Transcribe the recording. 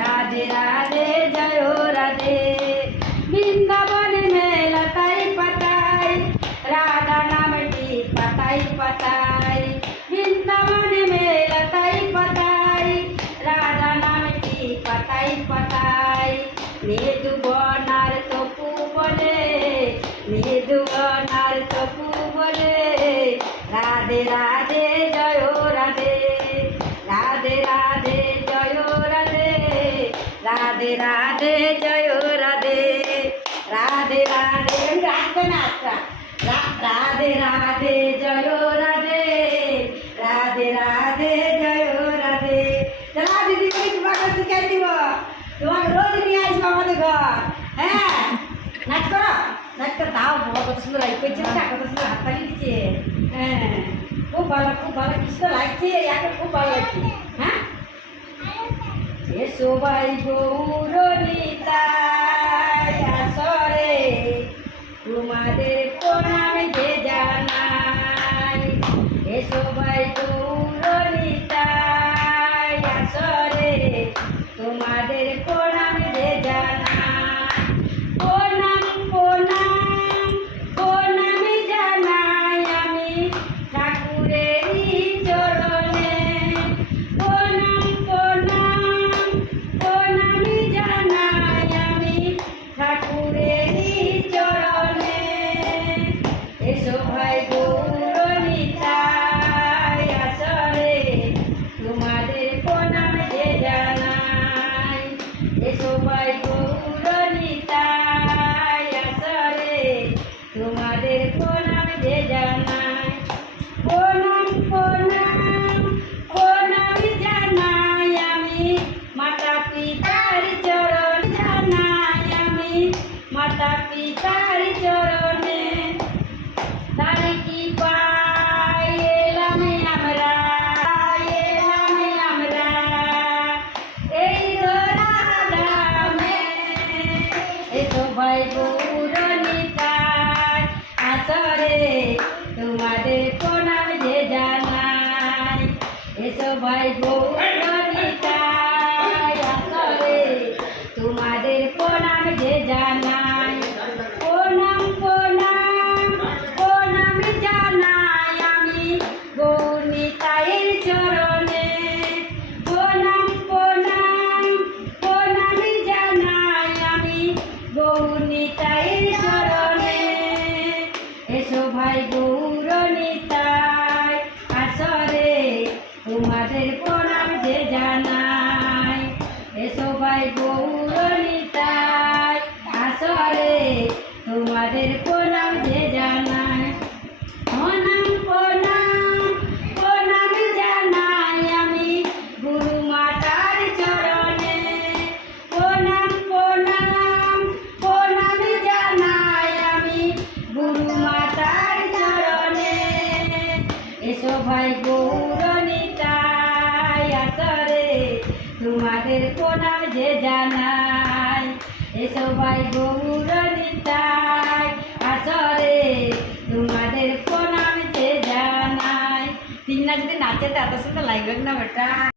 রাধে রাধে জয় রাধে। বৃন্দাবন মেলা তাই পাতাই রাধা নামটি পাতাই পাতাই। বৃন্দাবন মেলা তাই পাতাই রাধা নামটি পাতাই পাতাই। মৃদু বনার তপু বলে মৃদু বনার তপু বলে রাধে রাধে জয় রাধে। রাধে রাধে জয় রাধে। রাধে রাধে জয় রাধে। রাধে রাধে রাধে নাচা রাধে রাধে জয় রাধে। রাধে রাধে জয় রাধে। চলা দিদি করে তোমাকে শিখাই দিব, তোমাকে রোজ নিয়ে আসবো আমাদের ঘর। হ্যাঁ নাচ করো, নাচ করে দাও। বাবা কত সুন্দর লাগছে, কত সুন্দর হাততালি দিচ্ছে। হ্যাঁ খুব ভালো কি সুন্দর লাগছে, এখন খুব ভালো লাগছে। হ্যাঁ এ সবাই গৌরনিতাই আসরে তোমাদের প্রণাম যে জানাই। এ সবাই গৌরনিতাই আসরে তোমাদের প্রণাম যে জানাই। প্রণাম প্রণাম প্রণাম জানাই আমি ঠাকুরেরই চরণে। প্রণাম প্রণাম প্রণাম জানাই আমি ঠাকুরেরই চরণে। এসো ভাই গৌরনিতাই আসরে তোমাদের প্রণাম যে জানাই। এসো ভাই গৌরনিতাই আসরে তোমাদের প্রণাম যে জানাই। প্রণাম প্রণাম প্রণাম জানাই আমি মাতা পিতার চরণ জানাই আমি মাতা পিতার চরণে। তার কি পাই এলাম আমরা এই দোরাদামে। এসো ভাই গৌরনিতাই আসরে তোমাদের প্রণাম যে জানাই। এসো ভাই গৌরনিতাই আসরে তোমাদের প্রণাম যে জানাই। প্রণাম প্রণাম প্রণাম জানাই আমি গৌরনিতাইয়ের চরণে। প্রণাম প্রণাম প্রণাম জানাই আমি গৌরনিতাইয়ের চরণে। এসো ভাই গৌরনিতাই আসরে তোমাদের প্রণাম যে জানাই। এসো ভাই গৌরনিতাই আসরে তোমাদের প্রণাম যে জানাই। প্রণাম প্রণাম প্রণাম জানাই আমি গুরু মাতার চরণে। প্রণাম প্রণাম প্রণাম জানাই আমি গুরু মাতার চরণে। এসো ভাই গৌরনিতাই আসরে তোমাদের প্রণাম যে জানাই। এসো ভাই গৌরনিতাই আসরে তোমাদের প্রণাম যে জানাই। তিন না যদি নাচে তো এত সুন্দর লাগবে না বেটা।